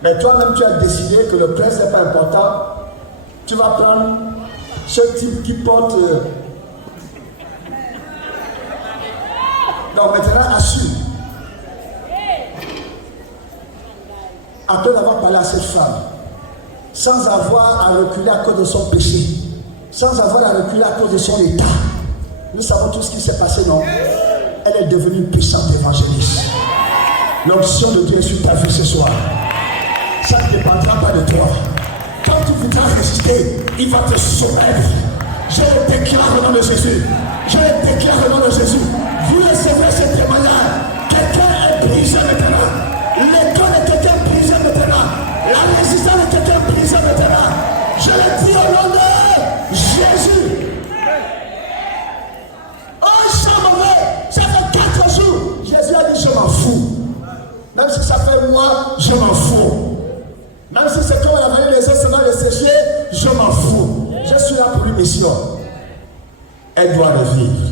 Mais toi-même, tu as décidé que le prince n'est pas important. Tu vas prendre ce type qui porte... Donc maintenant, assure. Après avoir parlé à cette femme, sans avoir à reculer à cause de son péché, sans avoir à reculer à cause de son état, nous savons tout ce qui s'est passé, non? Elle est devenue une puissante évangéliste. L'onction de Dieu est sur ta vie ce soir. Ça ne dépendra pas de toi. Quand tu voudras résister, il va te soumettre. Je le déclare au nom de Jésus. Je le déclare au nom de Jésus. Vous recevez ce témoignage. Quelqu'un est brisé maintenant. L'école de quelqu'un brisé maintenant. La résistance de quelqu'un brisé maintenant. Je le dis au nom de Jésus. Oh, ça mauvais. Ça fait 4 jours. Jésus a dit, je m'en fous. Même si ça fait moi, je m'en fous. Même si c'est comme la vallée des ossements de sécher, je m'en fous. Je suis là pour une mission. Elle doit revivre.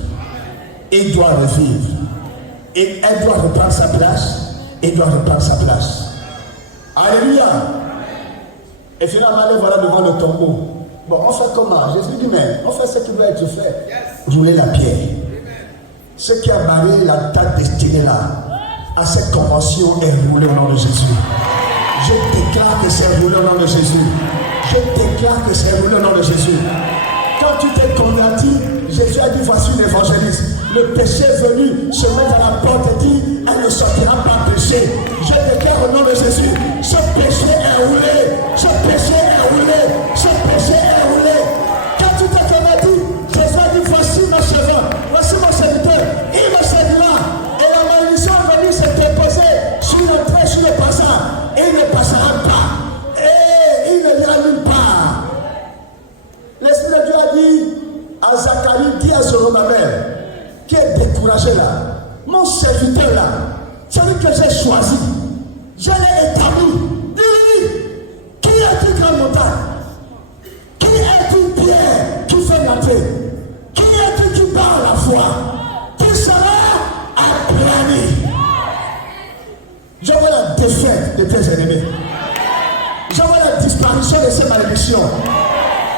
Il doit revivre. Et elle doit reprendre sa place. Il doit reprendre sa place. Alléluia. Et finalement, elle voilà devant le tombeau. Bon, on fait comment? Jésus dit, mais on fait ce qui doit être fait. Rouler la pierre. Ce qui a barré la date destinée là, à cette convention est roulé au nom de Jésus. Je déclare que c'est roulé au nom de Jésus. Je déclare que c'est roulé au nom de Jésus. Quand tu t'es converti, Jésus a dit, voici l'évangéliste. Le péché est venu se mettre à la porte et dit, elle ne sortira pas péché. Je déclare au nom de Jésus, ce péché est roulé. Ce péché est roulé. Ce péché est roulé. Quand tu t'es converti, Jésus a dit, voici ma servante, voici mon serviteur. Il me servira. Et la malédiction est venue se déposer sur l'entrée, sur le passage. Et il ne passera pas. Et il ne ira nulle part. L'Esprit de Dieu a dit à Zacharie, dit à Zorobabel, qui est découragé là, mon serviteur là, celui que j'ai choisi, je l'ai établi. Dis-lui, qui est une grande montagne? Qui est une pierre qui fait l'entrée? Qui est une qui barre la foi? Qui sera aplani? Je vois la défaite de tes ennemis. Je vois la disparition de ces malédictions.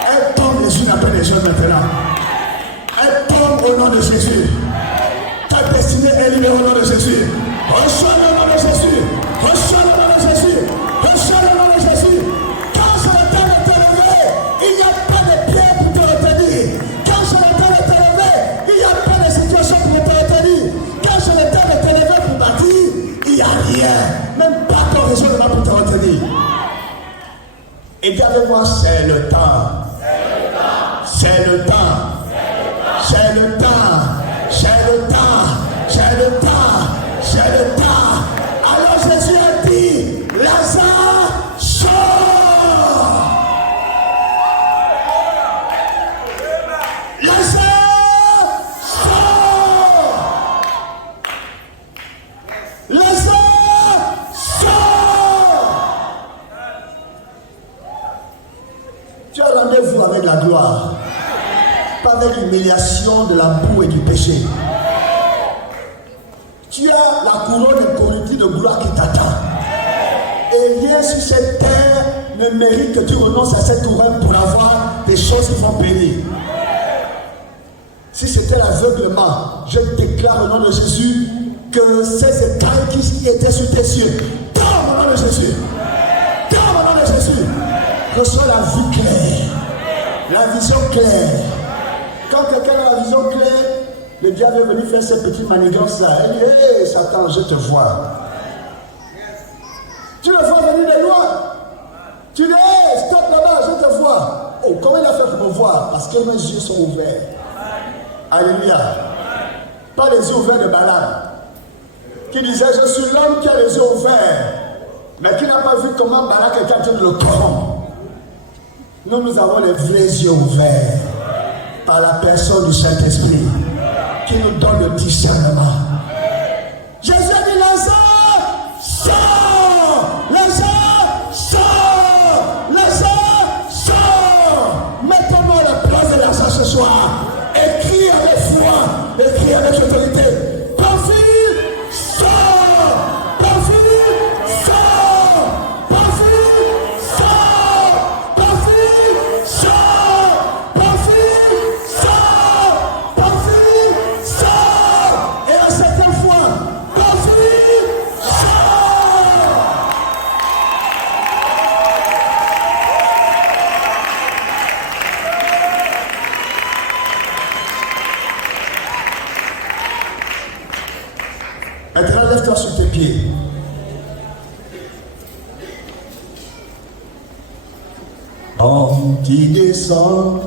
Elles tombent les unes après les autres maintenant. Elles tombent au nom de Jésus. Ta destinée est libérée au nom de Jésus. Reçois le nom de Jésus. Reçois le nom de Jésus. Reçois le nom de Jésus. Quand c'est le temps de te lever, il n'y a pas de pierre pour te retenir. Quand c'est le temps de te lever, il n'y a pas de situation pour te retenir. Quand c'est le temps de te lever pour bâtir, il n'y a rien. Même pas ton raisonnement pour te retenir. Et dis avec moi, c'est le temps. C'est le temps. C'est le temps. C'est le temps. C'est le temps. C'est le temps. Alors Jésus a dit, Lazare, sort. Lazare, sort. Lazare, sort. Tu as rendez-vous avec la gloire. Pas avec l'humiliation de la boue et du péché. Tu as la couronne incorruptible de gloire qui t'attend. Et rien sur cette terre ne mérite que tu renonces à cette couronne pour avoir des choses qui vont périr. Si c'était l'aveuglement, je déclare au nom de Jésus que ces écailles qui étaient sur tes yeux tombent au nom de Jésus. Tombent au nom de Jésus. Reçois la vie claire, la vision claire. Quand quelqu'un a la vision claire, le diable est venu faire cette petite manigance là. Il dit, hé Satan, je te vois. Tu le vois venir de loin. Tu dis, hé, stop là-bas, je te vois. Oh, comment il a fait pour me voir? Parce que mes yeux sont ouverts. Alléluia. Pas les yeux ouverts de Balaam, qui disait, je suis l'homme qui a les yeux ouverts, mais qui n'a pas vu comment Balak est en train de le corrompre. Nous avons les vrais yeux ouverts par la personne du Saint-Esprit qui nous donne le discernement. Jésus a dit, Lazare, sors! Lazare, sors! Lazare, sors! Mettons-nous à la place de Lazare ce soir. Écris avec foi, écris avec autorité. Porphyre, sors! Porphyre, sors! Porphyre, sors! Porphyre, sors! Porphyre, sors! Porphyre, sors! Et à cette fois, Porphyre, sors! Maintenant, lève-toi sur tes pieds. Homme qui descend